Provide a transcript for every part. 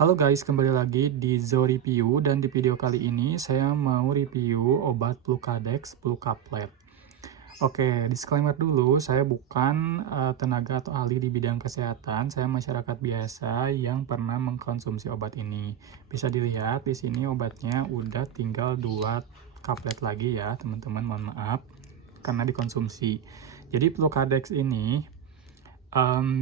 Halo guys, kembali lagi di Zo Review dan di video kali ini saya mau review obat Flucadex Flucaplet. Oke, disclaimer dulu, saya bukan tenaga atau ahli di bidang kesehatan, saya masyarakat biasa yang pernah mengkonsumsi obat ini. Bisa dilihat di sini obatnya udah tinggal 2 kaplet lagi ya, teman-teman, mohon maaf karena dikonsumsi. Jadi Flucadex ini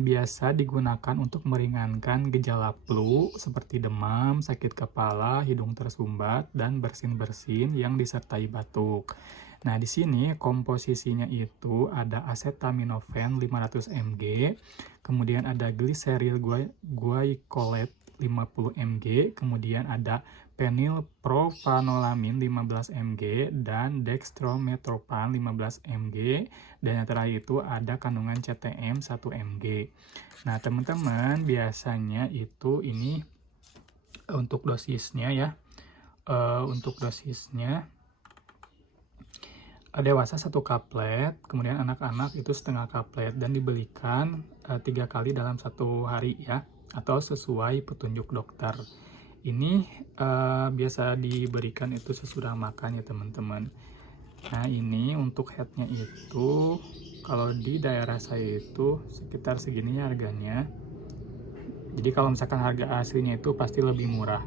biasa digunakan untuk meringankan gejala flu seperti demam, sakit kepala, hidung tersumbat, dan bersin-bersin yang disertai batuk. Nah, di sini komposisinya itu ada acetaminophen 500 mg, kemudian ada glyceryl glycolate 50 mg, kemudian ada penylpropanolamin 15 mg, dan dextrometropan 15 mg, dan yang terakhir itu ada kandungan CTM 1 mg. Nah, teman-teman, biasanya itu ini untuk dosisnya ya. Untuk dosisnya dewasa 1 kaplet, kemudian anak-anak itu setengah kaplet, dan dibelikan 3 kali dalam 1 hari ya, atau sesuai petunjuk dokter. Ini biasa diberikan itu sesudah makan ya teman-teman. Nah, ini untuk headnya itu kalau di daerah saya itu sekitar segini harganya. Jadi kalau misalkan harga aslinya itu pasti lebih murah.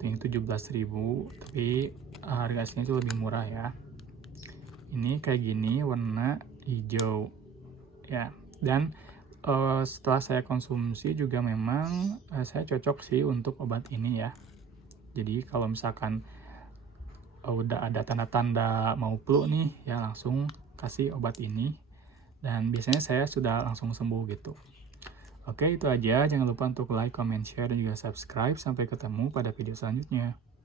Ini 17.000, tapi harga aslinya itu lebih murah ya. Ini kayak gini warna hijau ya. Dan setelah saya konsumsi juga memang saya cocok sih untuk obat ini ya. Jadi kalau misalkan udah ada tanda-tanda mau flu nih ya, langsung kasih obat ini dan biasanya saya sudah langsung sembuh gitu. Oke, itu aja. Jangan lupa untuk like, comment, share, dan juga subscribe. Sampai ketemu pada video selanjutnya.